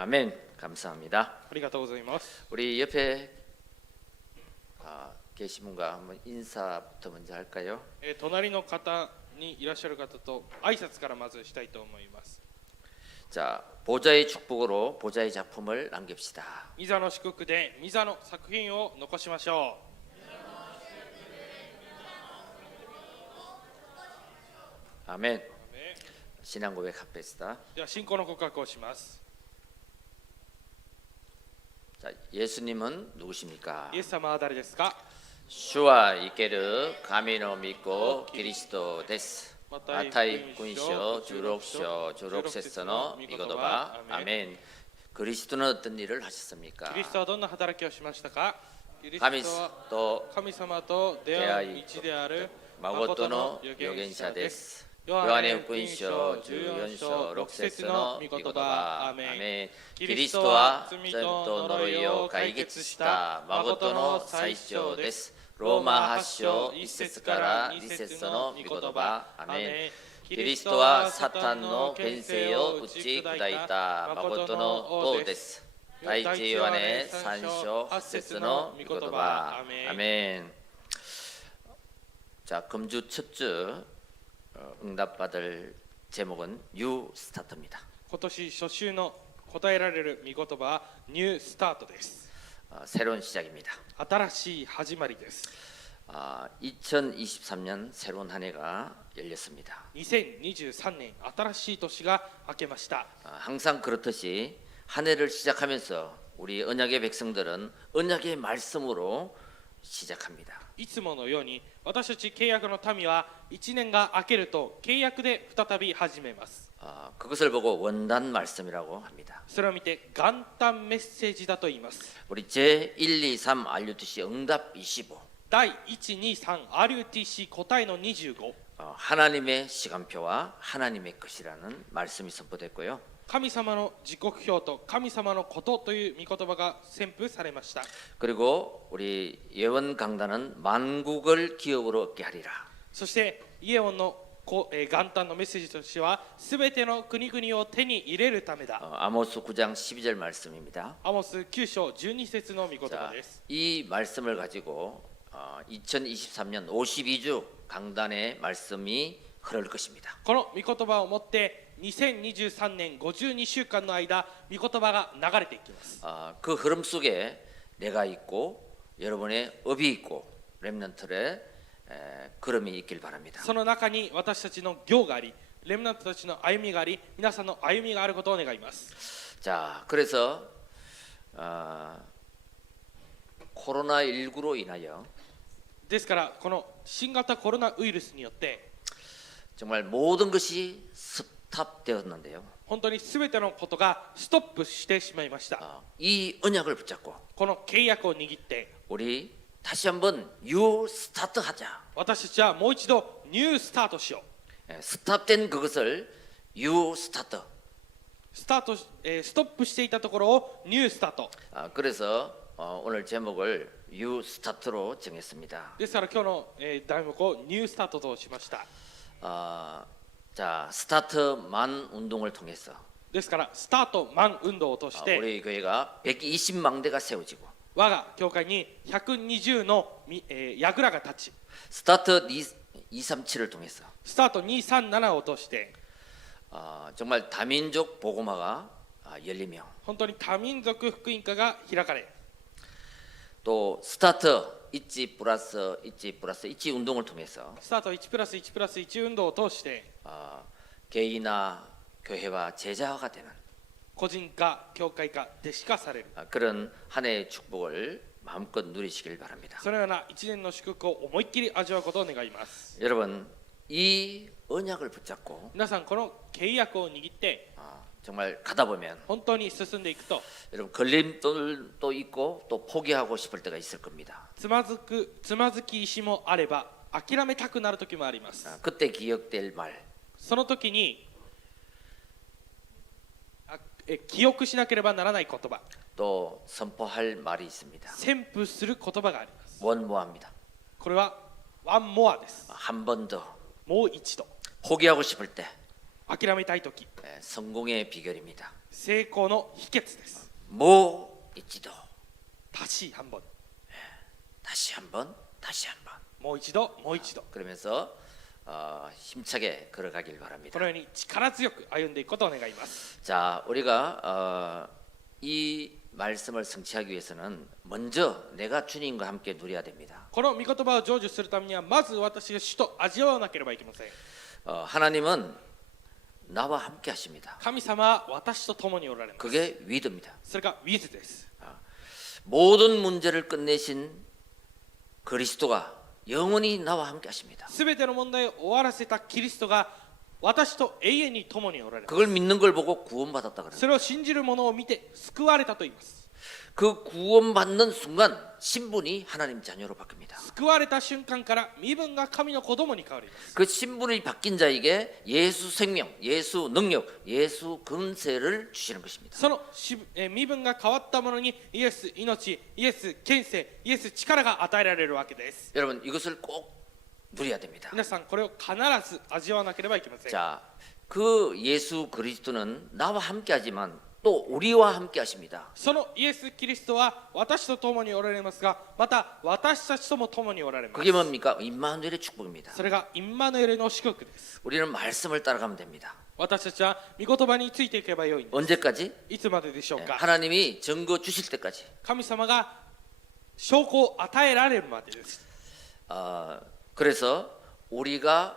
아멘. 감사합니다. ありがとうございます。 우리 옆에 계신 분과 한번 인사부터 먼저 할까요? 隣の方にいらっしゃる方と挨拶からまずしたいと思います。 자, 보좌의 축복으로 보좌의 작품을 남깁시다. ミザの祝福でミザの作品を残しましょ 아멘. う。ね 신앙 고백합시다. では信仰の告白をします。 자, 예수님은 누구십니까? イエス様は誰ですか？ 주와 이케르 가미노 믿고 그리스도 데스. 마타이 군쇼 주록쇼 주록세서너 미고도바 아멘. 그리스도는 어떤 일을 하셨습니까? キリストはどんな働きをしましたか？キリス 神 トは と 神様と出会う道である 마고토노 預言 預言者者で。ですす。 ヨハネ 요한의 福音 福音書 書 14 14章章 6 6節 節 の の 御 御 言 言 葉 葉 아멘. アメン キ キ リ リ ス ス ト ト は は 罪 罪 と と 呪 呪 い い を を 解 解 決 決 し した た 誠 誠 の の 最 最 長 長 で です す。 ロ ローマ ーマ 8 8章章 1 1 節 節 か からら 2 2 節 節 の の 御 御 言 言 葉 葉 ア ア メ メ ン ン キ キ リ リ ス ス ト ト は は サ 사탄 タンの の 権 権 勢 勢 を を 打 打 ち ち 砕 砕 い い た た 誠 誠 の の 王 王 で です す。第一ヨハネ3章8節の御言葉アメン。 자, 금주 첫 주 응답받을 제목은 뉴 스타트입니다. 今年初週の答えられる御言葉はニュースタートです。 새로운 시작입니다. 新しい始まりです。 2023년 새로운 한 해가 열렸습니다. 2023年新しい年が明けました。 항상 그렇듯이 한 해를 시작하면서 우리 언약의 백성들은 언약의 말씀으로 시작합니다. いつものように私たち契約の民は1年が明けると契約で再び始めます。 그것을 보고 원단 말씀이라고 합니다. それを見て元旦メッセージだと言います。 우리 제123 RUTC 응답 25. 第 123RUTC 答えの25。 하나님의 시간표와 하나님의 것이라는 말씀이 선포됐고요. 神様の時刻表と神様のことという御言葉が宣布されました。 그리고 우리 예원 강단은 만국을 기업으로 얻게 하리라. そしてイエオンの元旦のメッセージとしてはすべての国々を手に入れるためだ。 아모스 9장 12절 말씀입니다. アモス9章12節の御言葉 자, です。 이 말씀을 가지고 2023년 52주 강단의 말씀이 흐를 것입니다. この御言葉をもって2023年52週間の間御言葉が流れていきます。 그 흐름 속에 내가 있고 여러분의 업이 있고 렘넌트의 걸음이 있길 바랍니다. その中に私たちの行があり、レムナントたちの歩みがあり、皆さんの歩みがあることを願います。 자, 그래서 코로나19로 인하여 ですからこの新型コロナウイルスによって 정말 모든 것이 스탑되었는데요. 本当に全てのことがストップしてしまいました。 이 언약을 붙잡고 この契約を握って 우리 다시 한번 뉴 스타트 하자. 私たちはもう一度ニュースタートしよう。 스탑된 그것을 뉴 스타트. ストップしていたところをニュースタート。 그래서 오늘 제목을 뉴 스타트로 정했습니다. ですから今日の題目をニュースタートとしました。 자, 스타트만 운동을 통해서 ですからスタートマン運動を通して 우리 교회가 120망대가 세워지고 我が教会に120の櫓が立ち 스타트 237을 통해서 スタート237を通して 정말 다민족 복음화가 열리며 本当に多民族福音化が開かれ 또 스타트 있지 플러스 있지 운동을 통해서 スタート 1+1+1 運動を通して 개인이나 교회와 제자화가 되는 個人化、教会化、弟子化される 그런 한 해의 축복을 마음껏 누리시길 바랍니다. そのような一年の祝福を思いっきり味わうことを願います。 여러분 이 언약을 붙잡고 皆さんこの契約を握って 정말 가다 보면 本当に進んでいくと 여러분 걸림돌도 있고 또 포기하고 싶을 때가 있을 겁니다. つまずき石もあれば諦めたくなる時もあります。 그때 기억될 말 その時に記憶しなければならない言葉 또 선포할 말이 있습니다. 宣布する言葉があります。 원모합니다. これはワンモアです。 한 번 더 もう一度 포기하고 싶을 때 諦めたい時 성공의 비결입니다. 成功の秘訣です。 뭐 있지도 足し半分、 다시 한번 다시 한번 もう一度もう一度、 그러면서 힘차게 걸어가길 바랍니다. このように力強く歩んでいくことを願います。 자, 우리가 이 말씀을 성취하기 위해서는 먼저 내가 주님과 함께 누려야 됩니다. この御言葉を成就するためにはまず私が主と味わわなければいけません。 하나님은 나와 함께 하십니다. 神様は私と共におられます。 그게 위드입니다. それがウィズです。 모든 문제를 끝내신 그리스도가 영원히 나와 함께 하십니다. すべての問題を終わらせたキリストが私と永遠に共におられます。 그걸 믿는 걸 보고 구원받았다 그래요. それを信じる者を見て救われたと言います。 그 구원받는 순간 신분이 하나님 자녀로 바뀝니다. 救われた瞬間から身分が神の子供に変わります。 그 신분이 바뀐 자에게 예수 생명, 예수 능력, 예수 권세를 주시는 것입니다. その身分が変わった者にイエス命、イエス権勢、イエス力が与えられるわけです。 여러분 이것을 꼭 누려야 됩니다. 皆さんこれを必ず味わわなければいけません。 자, 그 예수 그리스도는 나와 함께하지만 또 우리와 함께하십니다. そのイエス・キリストは私と共におられますが、また私たちとも共におられます。 그게 뭡니까? 임마누엘의 축복입니다. それがインマヌエルの祝福です。 우리는 말씀을 따라가면 됩니다. 私たちは御言葉についていけばよいんです。 언제까지? いつまででしょうか。 하나님이 증거 주실 때까지. 神様が証拠を与えられるまでです。 그래서 우리가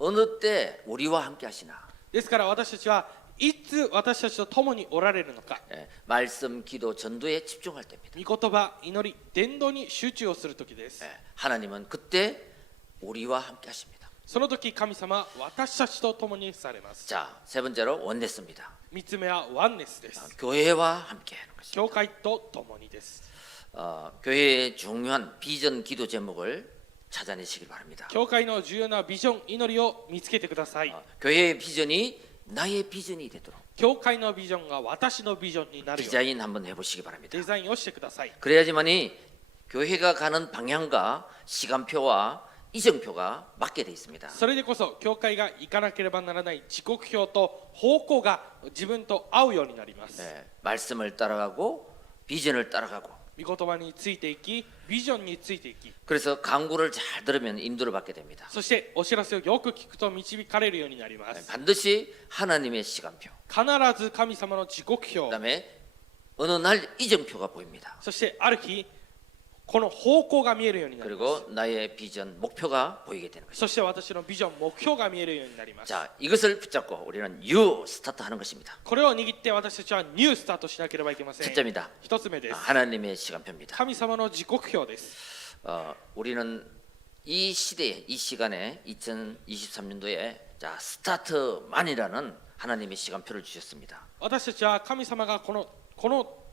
어느 때 우리와 함께하시나. ですから私たちはいつ私たちと共におられるのか。 말씀, 기도, 전도에 집중할 때입니다. 御言葉、祈り、伝道に集中をする時です。 하나님은 그때 우리와 함께하십니다. その時神様は私たちと共にされます。 자, 세 번째로 원네스입니다. 3つ目はワンネスです。 교회와 함께하는 것입니다. 教会と共にです。 교회의 중요한 비전, 기도 제목을 찾아내시길 바랍니다. 教会の重要なビジョン、祈りを見つけてください。 교회의 비전이 나의 비전이 되도록 教会のビジョンが私のビジョンになるように 디자인 한번 해보시기 바랍니다. デザインをしてください。 그래야지만이 교회가 가는 방향과 시간표와 이정표가 맞게 돼 있습니다. それでこそ教会が行かなければならない時刻表と方向が自分と合うようになります。 말씀을 따라가고 비전을 따라가고 御言葉についていき、ビジョンについていき、 그래서 강구를 잘 들으면 인도를 받게 됩니다. そしてお知らせをよく聞くと導かれるようになります。 반드시 하나님의 시간표, 必ず神様の時刻表、 그다음에 어느 날 이정표가 보입니다. そしてある日この方向が見えるようになります。 그리고 나의 비전, 목표가 보이게 되는 것입니다. そして私のビジョン、目標が見えるようになります。 자, 이것을 붙잡고 우리는 뉴 스타트하는 것입니다. これを握って私たちはニュースタートしなければいけません。 첫째입니다. 一つ目です。 하나님의 시간표입니다. 神様の時刻表です。 우리는 이 시대에, 이 시간에 2023년도에 자, 스타트만이라는 하나님의 시간표를 주셨습니다. 私たちは神様がこの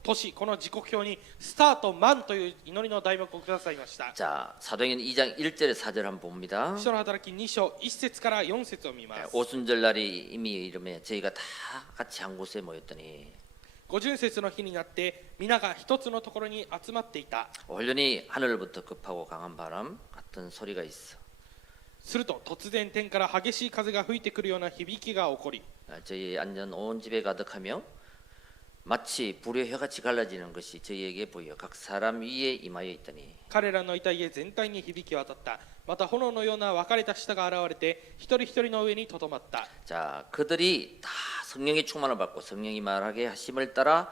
年、この時刻表にスタートマンという祈りの題目をくださいました。 자, 사도행전 2장 1절에 4절 한번 봅니다. 使徒の働き2章1節から4節を見ます。 오순절 날이 이미 이름에 저희가 다 같이 한 곳에 모였더니 五巡節の日になって皆が一つのところに集まっていた。 완전히 하늘부터 급하고 강한 바람 같은 소리가 있어. すると突然天から激しい風が吹いてくるような響きが起こり、 저희 앉은 온 집에 가득하며 마치 불의 혀같이 갈라지는 것이 저희에게 보여 각 사람 위에 임하여 있더니 彼らのいた家全体に響き渡った。また炎のような分かれた舌が現れて一人一人の上にとどまった。 자, 그들이 다 성령의 충만을 받고 성령이 말하게 하심을 따라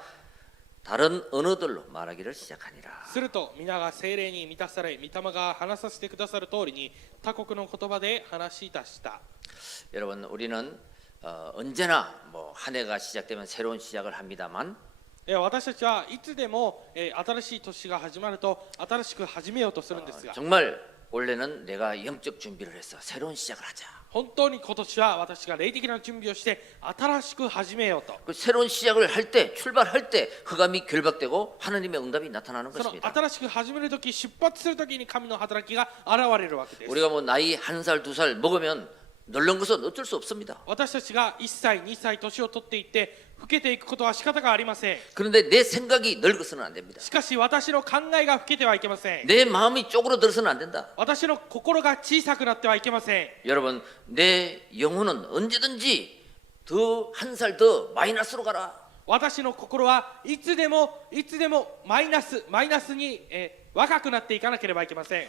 다른 언어들로 말하기를 시작하니라. すると皆が聖霊に満たされ、御霊が話させてくださる通りに他国の言葉で話し出した。 여러분, 우리는 언제나 뭐 한 해가 시작되면 새로운 시작을 합니다만 私たちはいつでも新しい年が始まると新しく始めようとするんですが、 정말 올해는 내가 영적 준비를 해서 새로운 시작을 하자. 本当に今年は私が霊的な準備をして新しく始めようと。 그 새로운 시작을 할 때, 출발할 때 흑암이 결박되고 하나님의 응답이 나타나는 その 것입니다. 新しく始めるとき、出発するときに神の働きが現れるわけです。 우리가 뭐 나이 1살, 2살 먹으면 늙는 것은 어쩔 수 없습니다. 私たちが1歳、2歳年を取っていって老けていくことは仕方がありません。 그런데 내 생각이 늙어서는 안 됩니다. しかし私の考えが老けてはいけません。 내 마음이 쪼그러들어서는 안 된다. 私の心が小さくなってはいけません。 여러분, 내 영혼은 언제든지 더 한 살 더 마이너스로 가라. 私の心はいつでもマイナスに、若くなっていかなければいけません。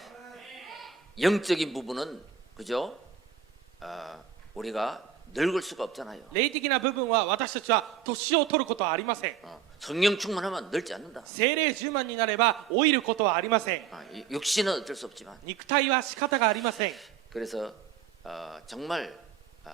영적인 부분은 그죠? 우리가 늙을 수가 없잖아요. 霊的な部分は私たちは年を取ることはありません。 성령 충만하면 늙지 않는다. 聖霊充満になれば老いることはありません。 육신은 어쩔 수 없지만 肉体は仕方がありません。 그래서 정말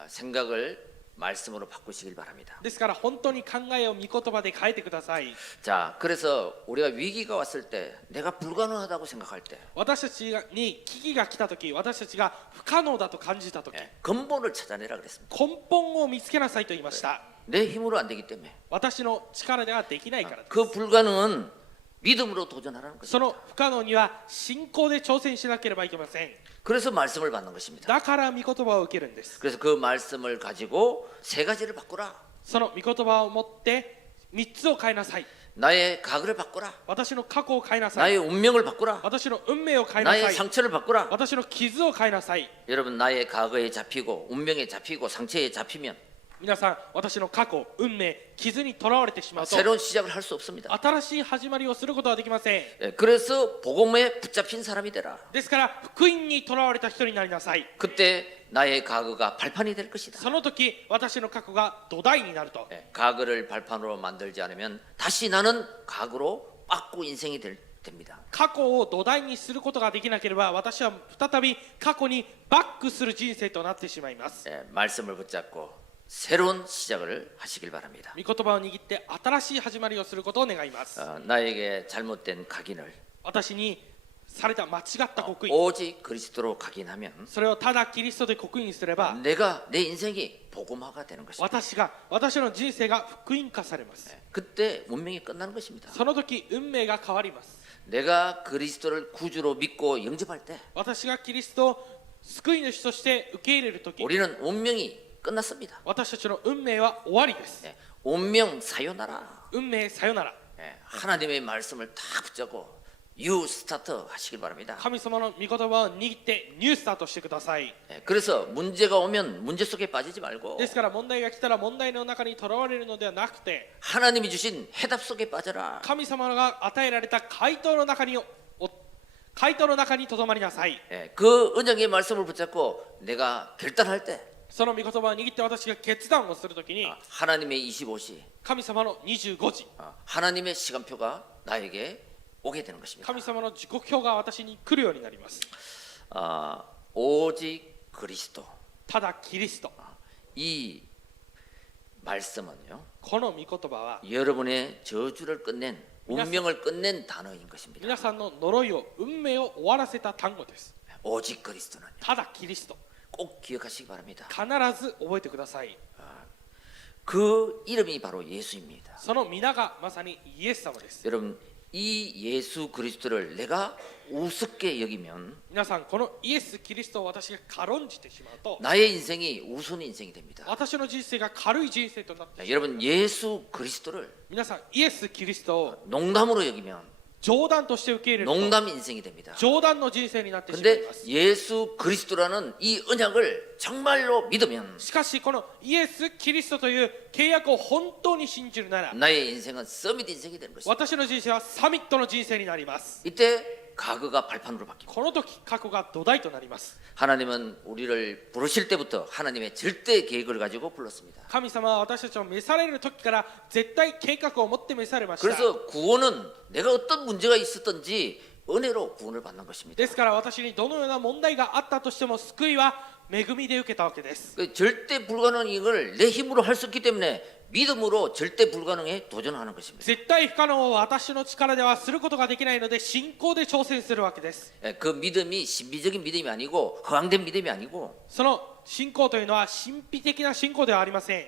생각을 말씀으로 바꾸시길 바랍니다. ですから本当に考えを御言葉で変えてください。 자, 그래서 우리가 위기가 왔을 때 내가 불가능하다고 생각할 때 私たちに危機が来たとき、私たちが不可能だと感じたとき、 근본을 찾아내라 그랬습니다. 根本を見つけなさいと言いました。 내 힘으로 안 되기 때문에 私の力ではできないからです。 그 불가능은 믿음으로 도전하라는 것입니다. その不可能には信仰で挑戦しなければいけません。 그래서 말씀을 받는 것입니다. だから御言葉を受けるんです。 그래서 그 말씀을 가지고 세 가지를 바꾸라. その御言葉を持って3つを変えなさい。 나의 과거를 바꾸라. 私の過去を変えなさい。 나의 운명을 바꾸라. 私の運命を変えなさ 나의 い。 상처를 바꾸라. 私の傷を変えなさい。 여러분 나의 과거에 잡히고 운명에 잡히고 상처에 잡히면 皆さん、私の過去、運命、傷にとらわれてしまうと 새로운 시작을 할 수 없습니다. 新しい始まりをすることはできません。 그래서 복음에 붙잡힌 사람이 되라. ですから福音にとらわれた人になりなさい。 그때 나의 과거가 발판이 될 것이다. その時私の過去が土台になると。 과거를 발판으로 만들지 않으면 다시 나는 과거로 빠꾸 인생이 됩니다. 過去を土台にすることができなければ私は再び過去にバックする人生となってしまいます。 말씀을 붙잡고 새로운 시작을 하시길 바랍니다. 御言葉を握って新しい始まりをすることを願います。 나에게 잘못된 각인을 私にされた間違った刻印、 오직 그리스도로 각인하면 それをただキリストで刻印すれば 내가 내 인생이 복음화가 되는 것입니다. 私の人生が福音化されます。 그때 운명이 끝나는 것입니다. その時運命が変わります。 내가 그리스도를 구주로 믿고 영접할 때 私がキリストを救い主として受け入れる時、 우리는 운명이 끝났습니다. 私たちの運命は終わりです。 운명 사요나라. 運命さよなら。 하나님의 말씀을 다 붙잡고 뉴 스타트 하시길 바랍니다. 神様の御言葉を握ってニュースタートしてください。 그래서 문제가 오면 문제 속에 빠지지 말고 ですから問題が来たら問題の中にとらわれるのではなくて、 하나님이 주신 해답 속에 빠져라. 神様が与えられた回答の中にとどまりなさい。 그 언약의 말씀을 붙잡고 내가 결단할 때 その御言葉を握って私が決断をするときに、 하나님의 25시 神様の25時、 하나님의 시간표가 나에게 오게 되는 것입니다. 神様の時刻表が私に来るようになります。 오직 그리스도. ただキリスト。 이 말씀은요 この御言葉は 여러분의 저주를 끝낸 운명을 끝낸 단어인 것입니다. 皆さんの呪いを、運命を終わらせた単語です。 오직 그리스도는 ただキリスト。 꼭 기억하시기 바랍니다. 必ず覚えてください。 그 이름이 바로 예수입니다. その皆がまさにイエス様です。 여러분 이 예수 그리스도를 내가 우습게 여기면 皆さん、このイエス・キリストを私が軽んじてしまうと 나의 인생이 우스운 인생이 됩니다. 私の人生が軽い人生となってしまう。 여러분 예수 그리스도를 皆さん、イエス・キリストを 농담으로 여기면 冗談として受け入れると 농담 인생이 됩니다. 冗談の人生になってしまい 근데 ます。 예수 그리스도라는 이 언약을 정말로 믿으면 しかしこのイエス・キリストという契約を本当に信じるなら 나의 인생은 서밋 인생이 되는 것입니다. 私の人生はサミットの人生になります。 이때 과거가 발판으로 바뀝니다. この時過去が土台となります。 하나님은 우리를 부르실 때부터 하나님의 절대 계획을 가지고 불렀습니다. 神様は私たちを召される時から絶対計画を持って召されました。 그래서 구원은 내가 어떤 문제가 있었든지 은혜로 구원을 받는 것입니다. ですから私にどのような問題があったとしても救いは恵みで受けたわけです。 그 절대 불가능한 이걸 내 힘으로 할 수 없기 때문에 믿음으로 절대 불가능에 도전하는 것입니다. 絶対不可能を私の力ではすることができないので信仰で挑戦するわけです。 그 믿음이 신비적인 믿음이 아니고 허황된 믿음이 아니고 その信仰というのは神秘的な信仰ではありません。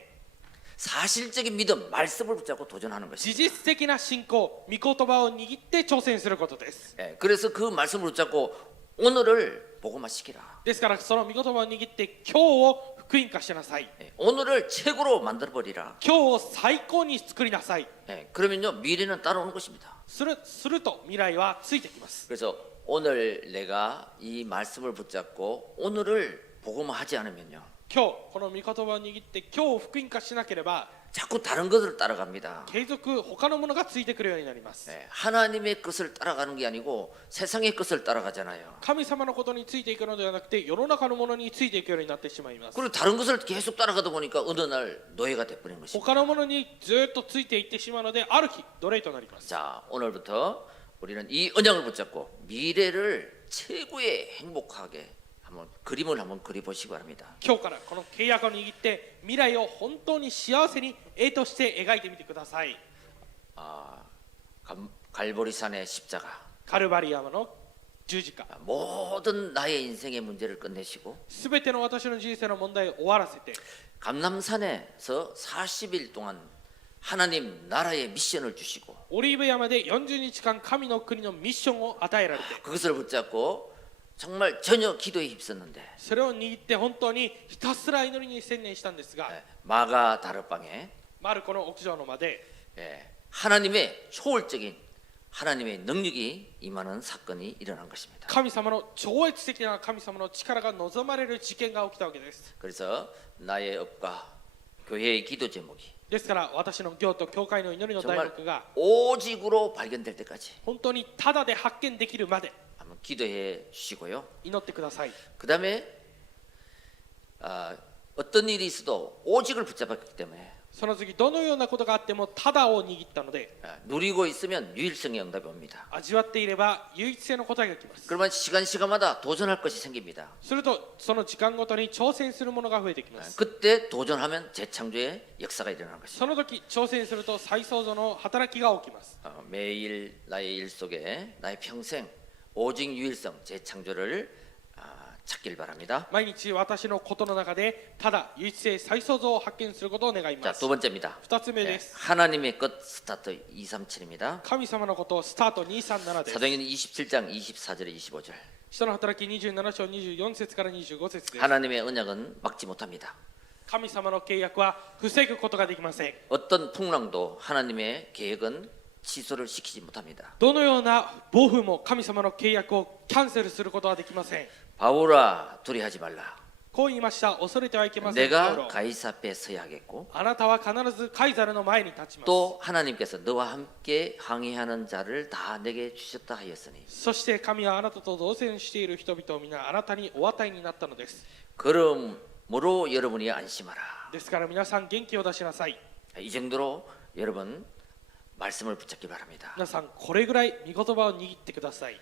사실적인 믿음, 말씀을 붙잡고 도전하는 事 것입니다. 実的な信仰、御言葉を握って挑戦することです。 그래서 그 말씀을 붙잡고 오늘을 복음화시키라. ですからその御言葉を握って今日を福音化しなさい。 오늘을 최고로 만들어버리라. 今日を最高に作りなさい。 그러면요 미래는 따라오는 것입니다. すると未来はついてきます。 그래서 오늘 내가 이 말씀을 붙잡고 오늘을 복음화하지 않으면요 今日この御言葉を握って今日を福音化しなければ 자꾸 다른 것을 따라갑니다. 継続他のものがついてくるようになります。 하나님의 것을 따라가는 게 아니고 세상의 것을 따라가잖아요. 神様のことについていくのではなくて世の中のものについていくようになってしまいます。 그리고 다른 것을 계속 따라가다 보니까 어느 날 노예가 돼버린 것입니다. 他のものにずっとついていってしまうのである日奴隷となります。 자, 오늘부터 우리는 이 언약을 붙잡고 미래를 최고의 행복하게 한번 그림을 한번 그려보시기 바랍니다. 今日からこの契約を握って未来を本当に幸せに絵として描いてみてください。 갈보리산의 십자가 カルバリ山の十字架、 모든 나의 인생의 문제를 끝내시고 すべての私の人生の問題を終わらせて 감람산에서 40일 동안 하나님 나라의 미션을 주시고 オリーブ山で40日間神の国のミッションを与えられて 그것을 붙잡고 정말 전혀 기도에 힘썼는데 それを握って本当にひたすら祈りに専念したんですが、 마가 다락방에 マルコの屋上の間で 하나님의 초월적인 하나님의 능력이 임하는 사건이 일어난 것입니다. 神様の超越的な神様の力が望まれる事件が起きたわけです。 그래서 나의 업과 교회의 기도 제목이 ですから私の行と教会の祈りの題 정말 目が 오직으로 발견될 때까지 本当にただで発見できるまで 한번 기도해 주시고요. 祈ってください。 그 다음에 어떤 일이 있어도 오직을 붙잡았기 때문에 その次どのようなことがあってもただを握ったので 누리고 있으면 유일성의 응답이 옵니다. 味わっていれば唯一性の答えが来ます。 그러면 시간마다 도전할 것이 생깁니다. するとその時間ごとに挑戦するものが増えてきます。 그때 도전하면 재창조의 역사가 일어나는 것입니다. その時挑戦すると再創造の働きが起きます。 매일 나의 일 속에 나의 평생 오직 유일성 재창조를 찾길 바랍니다. 毎日私のことの中でただ唯一性再創造を発見することを願いま 자, す。 두 번째입니다. 2つ目です。 하나님의 것 스타트 237입니다. 神様のことをスタート237です。 사도행전 27장 24절에 25절. 人の働き27章24節から25節です。 하나님의 언약은 막지 못합니다. 神様の契約は防ぐことができません。 어떤 풍랑도 하나님의 계획은 취소를 시키지 못합니다. どのような暴風も神様の契約をキャンセルすることはできません。 바울아 두려워하지 말라. こう言いました。恐れてはいけません。パウ 내가 ロ 가이사 앞에 서야 하겠고 あなたは必ずカイザルの前に立ちます。 또 하나님께서 너와 함께 항해하는 자를 다 내게 주셨다 하였으니 そして神はあなたと同棲している人々を皆あなたにお与えになったのです。 그러므로 여러분이 안심하라. ですから皆さん元気を出しなさい。 이 정도로 여러분 말씀을 붙잡기 바랍니다. 皆さんこれぐらい御言葉を握ってください。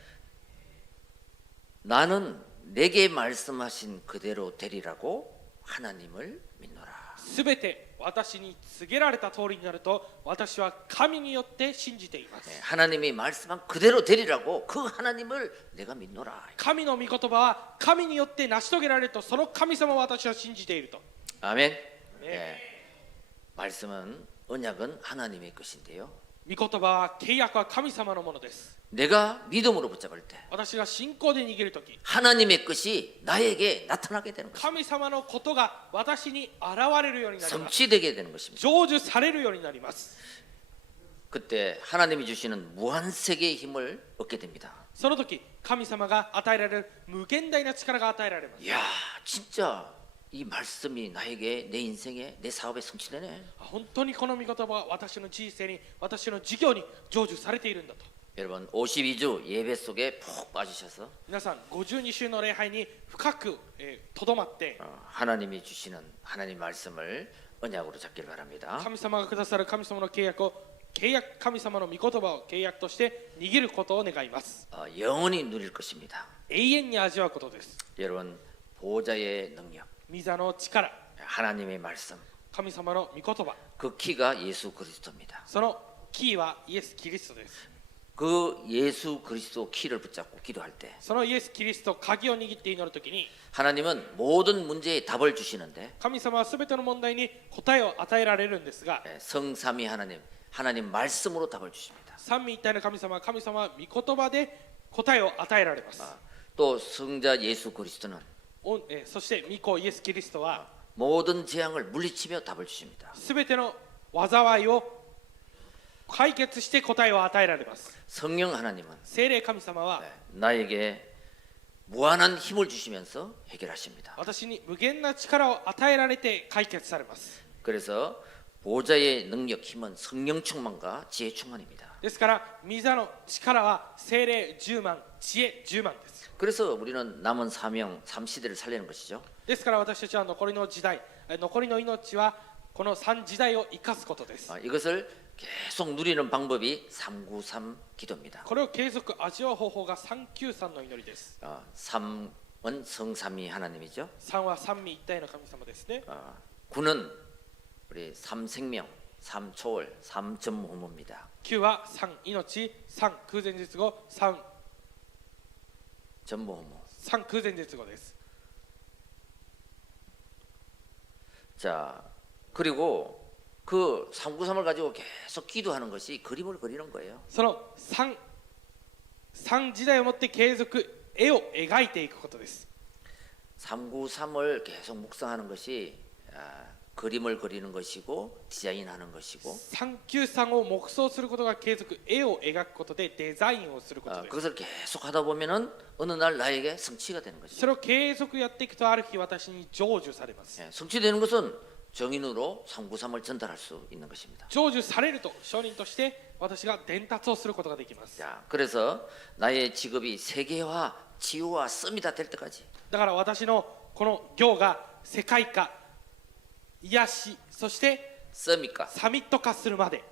나는 내게 말씀하신 그대로 되리라고 하나님을 믿노라. すべて私に告げられた通りになると私は神によって信じています。 하나님이 말씀한 그대로 되리라고 그 하나님을 내가 믿노라. 神の御言葉は神によって成し遂げられるとその神様を私は信じていると。 아멘. 말씀은 언약은 하나님의 것인데요. 御言葉は契約は神様のものです。 내가 믿음으로 붙잡을 때 私が信仰で握るとき 하나님의 것이 나에게 나타나게 되는 것입니다. 神様のことが私に現れるようになります。 성취되게 되는 것입니다. 成就されるようになります。 그때 하나님이 주시는 무한 세계의 힘을 얻게 됩니다. その時神様が与えられる無限大な力が与えられます。 이야, 진짜 이 말씀이 나에게 내 인생에 내 사업에 성취되네. 本当にこの御言葉は私の人生に私の事業に成就されているんだと。 여러분 52주 예배 속에 푹 빠지셔서 皆さん52週の礼拝に深くとどまって 하나님이 주시는 하나님 말씀을 언약으로 잡길 바랍니다. 神様がくださる神様の契約を神様の御言葉を契約として握ることを願います。 영원히 누릴 것입니다. 永遠に味わうことです。 여러분 보호자의 능력, 御座の力、 하나님의 말씀, 神様の御言葉、 그 키가 예수 그리스도입니다. そのキーはイエス・キリストです。 그 예수 그리스도 키를 붙잡고 기도할 때 そのイエス・キリスト鍵を握って祈るときに 하나님은 모든 문제에 답을 주시는데 神様はすべての問題に答えを与えられるんですが 성삼위 하나님 말씀으로 답을 주십니다. 三位一体の神様は御言葉で答えを与えられます。 또 성자 예수 그리스도는 そして御子イエス・キリストは 모든 재앙을 물리치며 답을 주십니다. すべての災いを解決して答えを与えられます。 성령 하나님은 聖霊神様は 나에게 무한한 힘을 주시면서 해결하십니다. 私に無限な力を与えられて解決されます。 그래서 보좌의 능력, 힘은 성령 충만과 지혜 충만입니다. ですから御座の力は精霊10万、知恵10万です。 그래서 우리는 남은 사명, 3시대를 살리는 것이죠. ですから私たちは残りの時代、残りの命はこの3時代を生かすことです。 이것을 계속 누리는 방법이 393 기도입니다. これを継続味わう方法が393の祈りです。 3은 성삼위 하나님이죠. 3は三位一体の神様ですね。 9는 우리 삼생명, 삼초월, 삼전무후무입니다. 9は3命、3空前絶後、3 전무후무. 空前絶後です。 자, 그리고 그 393을 가지고 계속 기도하는 것이 그림을 그리는 거예요. その3時代をもって継続絵を描いていくことです。 393을 계속 묵상하는 것이 그림을 그리는 것이고 디자인하는 것이고 393を黙想することが継続絵を描くことでデザインをすることです。 그것을 계속 하다 보면은 어느 날 나에게 성취가 되는 것이죠. それを継続やっていくとある日私に成就されます。 성취되는 것은 정인으로 393을 전달할 수 있는 것입니다. 成就されると証人として私が伝達をすることができます。 자, 그래서 나의 직업이 세계화, 치유와 썸이다 될 때까지 だから私のこの行が世界化、癒し、そして 썸이니까 サミット化するまで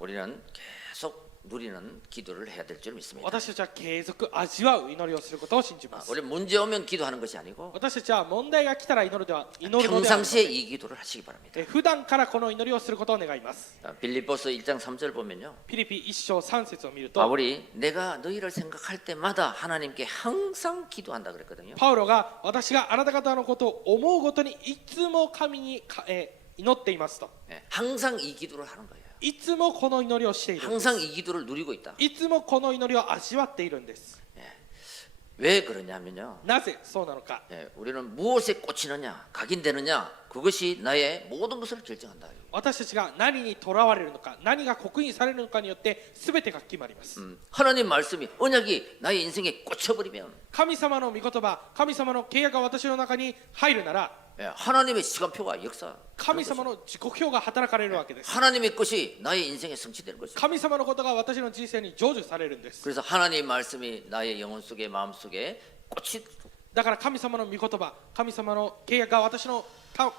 우리는 계속 누리는 기도를 해야 될 줄 믿습니다. 私たちは継続味わう祈りをすることを信じます。 우리 문제 오면 기도하는 것이 아니고 私たちは問題が来たら祈るのではありません。 평상시에 이 기도를 하시기 바랍니다. 普段からこの祈りをすることを願います。 빌립보서 1장 3절 보면요. ピリピ1章3節を見ると 바울이 내가 너희를 생각할 때마다 하나님께 항상 기도한다 그랬거든요. パウロが私があなた方のことを思うごとにいつも神に祈っていますと。 항상 이 기도를 하는 거예요. いつもこの祈りをしているんです。 항상 이 기도를 누리고 있다. いつもこの祈りを味わっているんです。 왜 그러냐면요. なぜそうなのか。 우리는 무엇에 꽂히느냐, 각인되느냐, 그것이 나의 모든 것을 결정한다. 私たちが何にとらわれるのか、何が刻印されるのかによって全てが決まります。 하나님 말씀이 언약이 나의 인생에 꽂혀버리면 神様の御言葉、神様の契約が私の中に入るなら 하나님의 시간표가 역사. 神様の時刻表が働かれるわけです。 하나님의 것이 나의 인생에 성취되는 것이죠. 神様のことが私の人生に成就されるんです。 그래서 하나님의 말씀이 나의 영혼 속에 마음 속에 꽂히. だから神様の御言葉、神様の契約が私の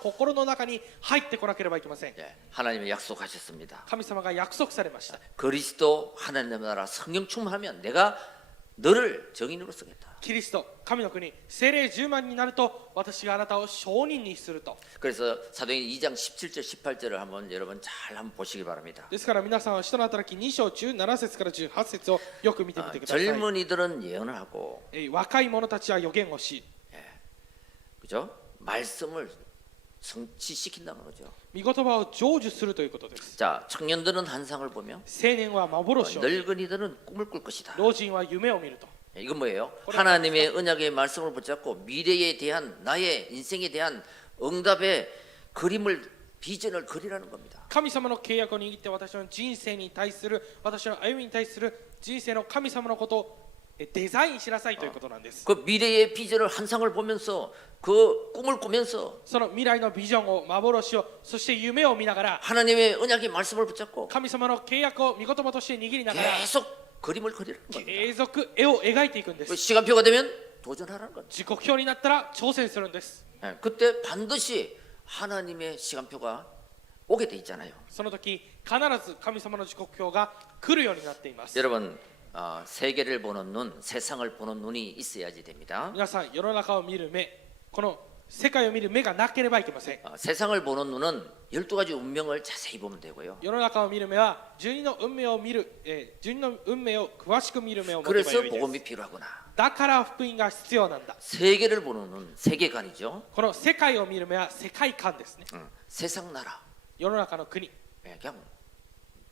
心の中に入ってこなければいけません。 하나님이 약속하셨습니다. 神様が約束されました。 그리스도 하나님의 나라 성령 충만하면 내가 너를 정인으로 쓰겠다. キリスト、神の国、聖霊10万になると私があなたを証人にすると。 그래서 사도행전 2장 17절 18절을 한번 여러분 잘 한번 보시기 바랍니다. ですから皆さんは使徒の働き2章17節から18節をよく見てみてください。 젊은이들은 예언을 하고 若い者たちは預言をし、 그죠? 말씀을 성취시킨다는 거죠. 御言葉を成就するということです。 자, 청년들은 환상을 보며 青年は幻を見る、 늙은이들은 꿈을 꿀 것이다. 老人は夢を見ると。 이건 뭐예요? 하나님의 언약의 말씀을 붙잡고 미래에 대한 나의 인생에 대한 응답의 그림을 비전을 그리라는 겁니다. 神様の契約を握って私の人生に対する、私の歩みに対する人生の神様のことをデザインしなさいということなんです。 그 미래의 비전을 환상을 보면서 그 꿈을 꾸면서 その未来のビジョンを、幻を、そして夢を見ながら 하나님의 언약의 말씀을 붙잡고 神様の契約を御言葉として握りながら 계속 그림을 그리라는 겁니다. 継続絵を描いていくんです。 시간표가 되면 도전하라는 겁니다. 時刻表になったら挑戦するんです。 그때 반드시 하나님의 시간표가 오게 돼 있잖아요. その時必ず神様の時刻表が来るようになっています。 여러분 세계를 보는 눈, 세상을 보는 눈이 있어야지 됩니다. 皆さん世の中を見る目、この世界を見る目がなければいけません。 세상을 보는 눈은 12가지 운명을 자세히 보면 되고요. 世の中を見る目は12の運命を見る、12の運命を詳しく見る目を持てば 그래서 よいです。 복음이 필요하구나. だから福音が必要なんだ。 세계를 보는 눈, 세계관이죠. この世界を見る目は世界観ですね。 세상 나라. 世の中の国、 그냥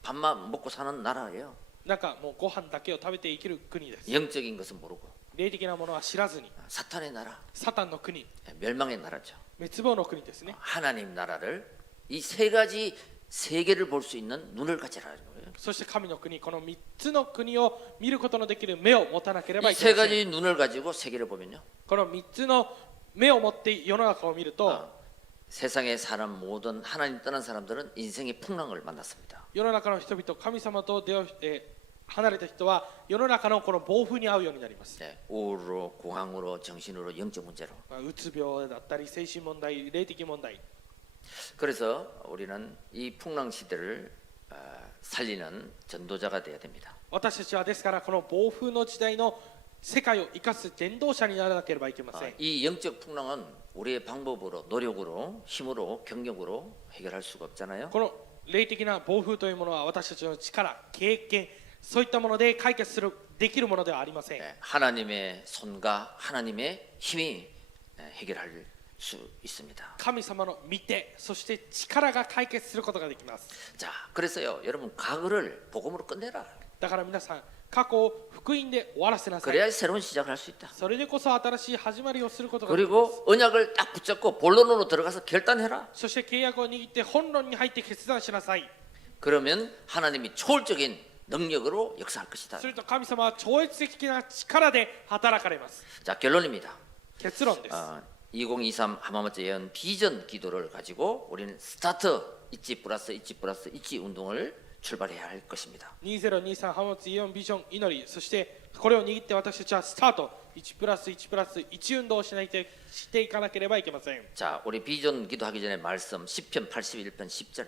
밥만 먹고 사는 나라예요. なんかもうご飯だけを食べて生きる国です。 영적인 것은 모르고 霊的なものは知らずに、 사탄의 나라, サタンの国、 멸망의 나라죠. 滅亡の国ですね。 하나님 나라를 이 세 가지 세계를 볼 수 있는 눈을 가지라는 거예요. そして神の国、この3つの国を見ることのできる目を持たなければ 이 いけ 세 ません。 가지 눈을 가지고 세계를 보면요. この3つの目を持って世の中を見ると、 세상에 사는 모든 하나님 떠난 사람들은 인생의 풍랑을 만났습니다. 世の中の人々、神様と離れた人は世の中のこの暴風に遭うようになります。 네, 우울로, 공황으로, 정신으로, 영적 문제로. うつ病だったり、精神問題、霊的問題。 그래서 우리는 이 풍랑 시대를 살리는 전도자가 되어야 됩니다. 私たちはですからこの暴風の時代の世界を生かす伝道者にならなければいけません。 이 영적 풍랑은 우리의 방법으로, 노력으로, 힘으로, 경력으로 해결할 수가 없잖아요. この霊的な暴風というものは私たちの力、経験、そういったもので解決できるものではありません。 네, 하나님의 손과 하나님의 힘이 해결할 수 있습니다. 神様の見て、そして力が解決することができます。 자, 그래서요, 여러분 과거를 복음으로 끝내라. だから皆さん、過去を福音で終わらせなさい。 그래야 새로운 시작을 할 수 있다. それでこそ新しい始まりをすることができます。 그리고 언약을 딱 붙잡고 본론으로 들어가서 결단해라. そして契約を握って本論に入って決断しなさい。 그러면 하나님이 초월적인 능력으로 역사할 것이다. すると神様は超越的な力で働かれます。 자, 결론입니다. 結論です。 2023 하마마트 예언 비전 기도를 가지고 우리는 스타트 있지 플러스 있지 운동을 출발해야 할 것입니다. 2023浜松イオンビジョン祈り、そしてこれを握って私たちはスタート1+1+1運動をしていかなければいけません。 자, 우리 비전 기도하기 전에 말씀 10편 81편 10절.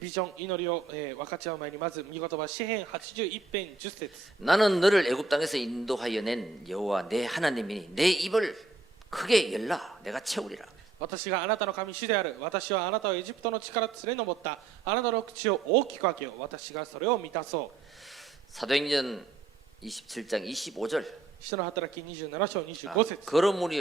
ビジョン祈りを分かち合う前にまず御言葉詩編81編10節 나는 너를 애굽 땅에서 인도하여 낸 여호와 내 하나님이니 내 입을 크게 열라 내가 채우리라. 私があなたの神主である。私はあなたをエジプトの地から連れ上った。あなたの口を大きく開けよう。私がそれを満たそう。 사도행전 27장 25절. 使徒の働き27章25節 그러므로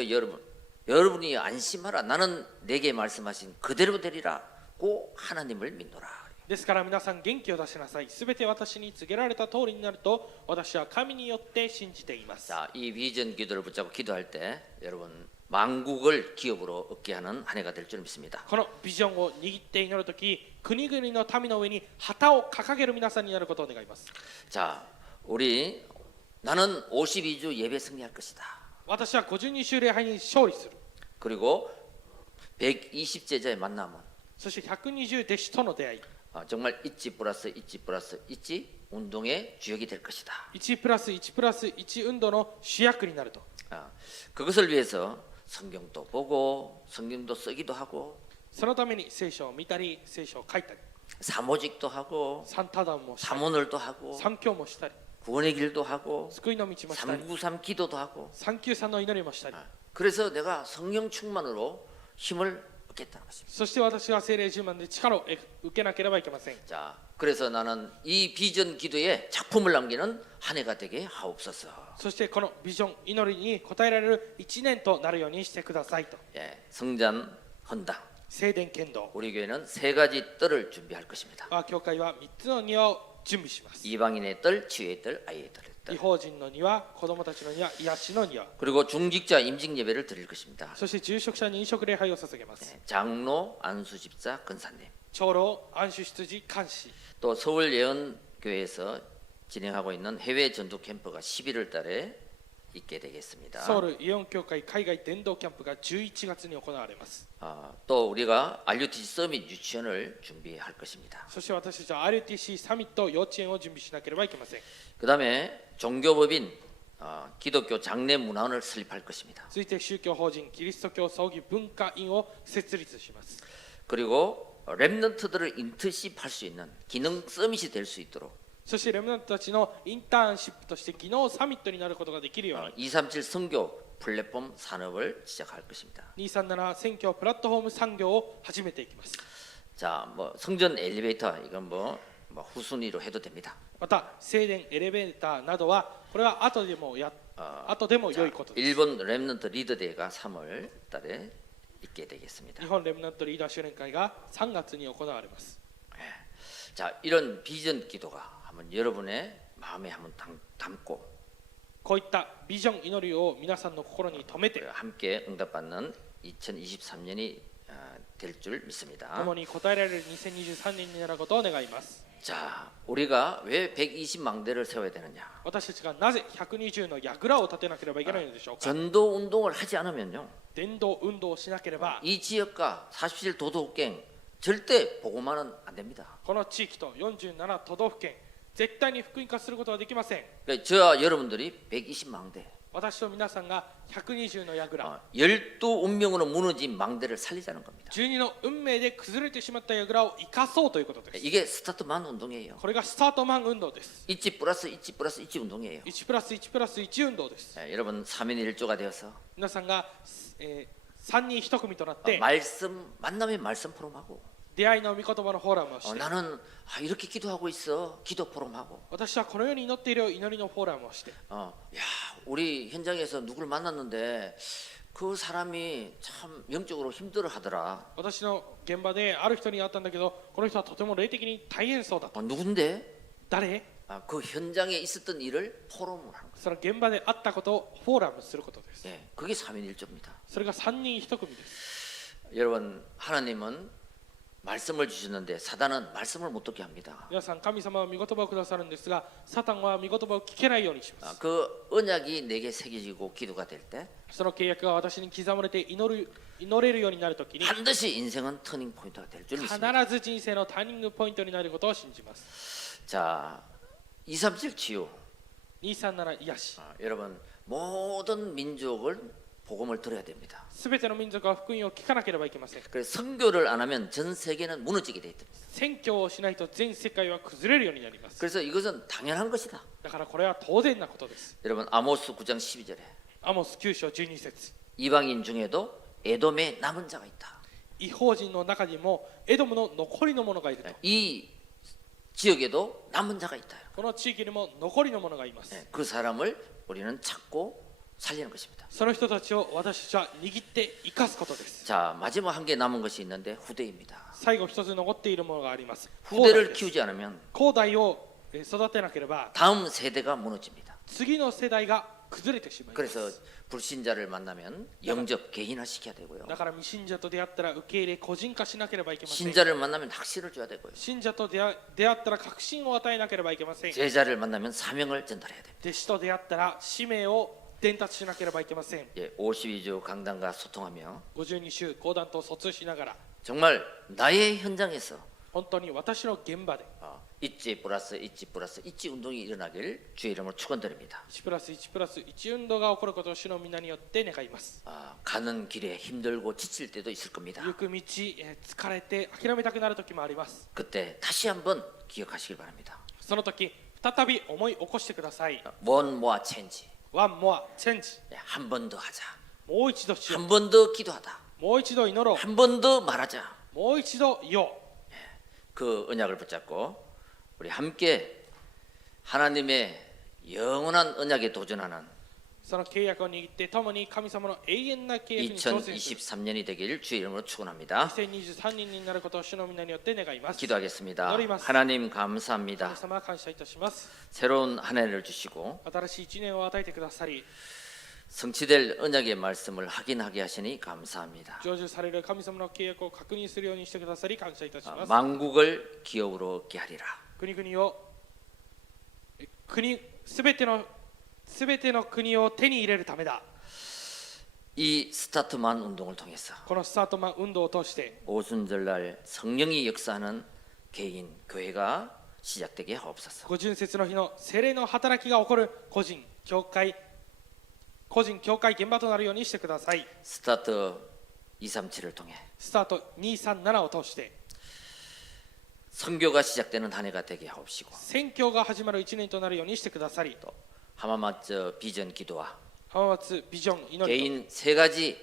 여러분이 안심하라. 나는 내게 말씀하신 그대로 되리라고 하나님을 믿노라. ですから皆さん元気を出しなさい。すべて私に告げられた通りになると私は神によって信じています。 자, 이 비전 기도를 붙잡고 기도할 때 여러분 만국을 기업으로 얻게 하는 한 해가 될 줄 믿습니다. このビジョンを握って祈るとき、国々の民の上に旗を掲げる皆さんになることを願います。 자, 나는 52주 예배 승리할 것이다. 私は52週礼拝に勝利する。 그리고 120 제자의 만남은 そして120弟子との出会い。 정말 있지 플러스 있지 운동의 주역이 될 것이다. 1+1+1運動の主役になると。 그것을 위해서 성경도 보고 성경도 쓰기도 하고 そのために聖書を見たり、聖書を書いたり、 사모직도 하고 三多段もしたり、 사모늘도 하고 三教もしたり、 구원의 길도 하고 救いの道もしたり、 393 기도도 하고 393の祈りもしたり、 그래서 내가 성령 충만으로 힘을 얻겠다는 것입니다. そして私は聖霊充満で力を受けなければいけません。 자, 그래서 나는 이 비전 기도에 작품을 남기는 한 해가 되게 하옵소서. そしてこのビジョン祈りに応えられる1年となるようにしてくださいと。 예, 성전 헌당. 聖殿剣道。 우리 교회는 세 가지 뜰을 준비할 것입니다. 教会は3つの庭を準備します。 이방인의 뜰, 치유의 뜰, 아이의 뜰. 異邦人の庭、子供たちの庭、癒しの庭。 그리고 중직자 임직 예배를 드릴 것입니다. そして住職者に飲食礼拝を捧げます。 장로, 안수집사, 근사님. 長老、安守執事、監視。 또 서울 예언교회에서 진행하고 있는 해외 전도 캠프가 11월 달에 있게 되겠습니다. ソウルイオン教会海外伝道キャンプが11月に行われます。 또 우리가 RUTC 서밋 유치원을 준비할 것입니다. そして私たちは RTC サミット幼稚園を準備しなければいけません。 그다음에 종교법인 기독교 장례 문화원을 설립할 것입니다. 続いて宗教法人キリスト教葬儀文化院を設立します。 그리고 렘넌트들을 인턴십 할 수 있는 기능 서밋이 될 수 있도록 そしてレムナントたちのインターンシップとして技能サミットになることができるように 237 선교 플랫폼 산업을 시작할 것입니다. 237選挙プラットフォーム産業を始めていきます。 자, 뭐 성전 엘리베이터 이건 뭐 후순위로 해도 됩니다. また聖殿エレベーターなどはこれは後でも良いことです。 일본 렘넌트 리더 대회가 3월 달에 있게 되겠습니다. 日本レムナントリーダー修練会が3月に行われます。 자, 이런 비전 기도가 한번 여러분의 마음에 한번 담고 こういったビジョン祈りを皆さんの心に留めて 함께 응답받는 2023년이 될 줄 믿습니다. 共に応えられる2023年になることを願います。 자, 우리가 왜 120망대를 세워야 되느냐? 私たちがなぜ120の櫓を立てなければいけないのでしょうか。 전도 운동을 하지 않으면요, 伝道運動をしなければ 이 지역과 47 도덕경 절대 복음화는 안 됩니다. この地域と47都道府県絶対に福音化することはできません。 그러니까 저와 여러분들이 120망대, 私と皆さんが120の櫓、 12 운명으로 무너진 망대를 살리자는 겁니다. 12の運命で崩れてしまった櫓を生かそうということです。 이게 스타트만 운동이에요. これがスタートマン運動です。 1 플러스 1 플러스 1 운동이에요. 1プラス1プラス1運動です。 여러분 3인 1조가 되어서 皆さんが、3人1組となって 말씀 만남의 말씀 포럼하고 出会いの御言葉のフォーラムをして、 나는 이렇게 기도하고 있어. 기도 포럼하고 私はこのように祈っている祈りのフォーラムをして、 야, 우리 현장에서 누구를 만났는데 그 사람이 참 영적으로 힘들어 하더라. 私の現場である人に会ったんだけど、この人はとても霊的に大変そうだと。 누군데? 誰？ 그 현장에 있었던 일을 포럼을 하는 거예요. その現場であったことをフォーラムすることです。 그게 3인 1조입니다. それが3人1組です。 여러분, 하나님은 말씀을 주셨는데 사단은 말씀을 못 듣게 합니다. 皆さん、神様は御言葉をくださるんですが、サタンは御言葉を聞けないようにします。 그 언약이 내게 새겨지고 기도가 될 때 その契約が私に刻まれて祈れるようになるときに、 반드시 인생은 터닝 포인트가 될 줄 必 믿습니다. ず人生のターニングポイントになることを信じます。 자, 237 치유. 237癒し。 여러분, 모든 민족을 복음을 들어야 됩니다. すべての民族は福音を聞かなければいけません。 그래서 선교를 안 하면 전 세계는 무너지게 돼 있습니다. 宣教をしないと全世界は崩れるようになります。 그래서 이것은 당연한 것이다. だからこれは当然なことです。 여러분, 아모스 9장 12절에 アモス9章12節、 이방인 중에도 에돔에 남은 자가 있다. 異邦人の中にもエドムの残りの者がいると。 이 지역에도 남은 자가 있다. この地域にも残りの者がいます。 그 사람을 우리는 찾고 살리는 것입니다. その人たちを私たちは握って生かすことです。 자, 마지막 한 개 남은 것이 있는데 후대입니다. 最後一つ残っているものがあります。 후대를 키우지 않으면 後代を育てなければ 다음 세대가 무너집니다. 次の世代が崩れてしまいます。 그래서 불신자를 만나면 영접 개인화 시켜야 되고요. だから未信者と出会ったら受け入れ個人化しなければいけません。 신자를 만나면 확신을 줘야 되고요. 信者と出会ったら確信を与えなければいけません。 제자를 만나면 사명을 전달해야 됩니다. 弟子と出会ったら使命を伝達しなければいけません。 52주 강단과 소통하며 52週講談と疎通しながら、 정말 나의 현장에서 本当に私の現場で 있지 플러스 있지 플러스 있지 운동이 일어나길 주의 이름으로 축원드립니다. 1プラス1プラス1運動が起こることを主の皆によって願います。 가는 길에 힘들고 지칠 때도 있을 겁니다. 行く道、疲れて諦めたくなる時もあります。 그때 다시 한번 기억하시길 바랍니다. その時再び思い起こしてください。 One more change. ワンモアチェンジ。 한 번 더 하자. もう一度しよ 한 번 더 기도하다. う。もう一度祈ろう。 한 번 더 말하자. もう一度言おう。 그 언약을 붙잡고 우리 함께 하나님의 영원한 언약에 도전하는 その契約を握って共に神様の永遠な契約に挑戦する 2023년이 되길 주의 이름으로 축원합니다. 2023年になることを主の皆によって願います。 기도하겠습니다. 기도드리겠습니다. 하나님 神 감사합니다. 様感謝いたします。 새로운 한 해를 주시고 新しい一年を与えてくださり、 성취될 언약의 말씀을 확인하게 하시니 감사합니다. 成就される神様の契約を確認するようにしてくださり感謝いたします。 만국을 기업으로 얻게 하리라. 国々をすべての国を手に入れるためだ。 이 스타트만 운동을 통해서 このスタートマン運動を通して 오순절날 성령이 역사하는 개인 교회가 시작되게 하옵소서. 五巡節の日の聖霊の働きが起こる個人教会現場となるようにしてください。 스타트 237을 통해 スタート237を通して 선교가 시작되는 한 해가 되게 하옵시고 宣教が始まる1年となるようにしてくださり、 浜松 비전 기도와 浜松ビジョン祈りと 개인 세 가지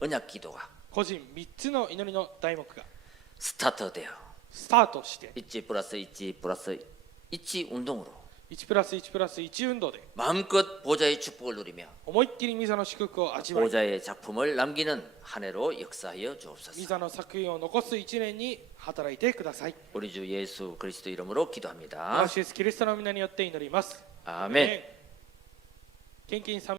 언약 기도가 個人3つの祈りの題目が 스타트되어 スタートして 있지 플러스 있지 플러스 있지 운동으로 1プラス1プラス1運動で 마음껏 보좌의 축복을 누리며 思いっきり御座の祝福を味わい、 보좌의 작품을 남기는 한 해로 역사하여 御 주옵소서. 座の作品を残す1年に働いてください。 우리 주 예수 그리스도 이름으로 기도합니다. 主イエスキリストの皆によって祈ります。 아멘. 献金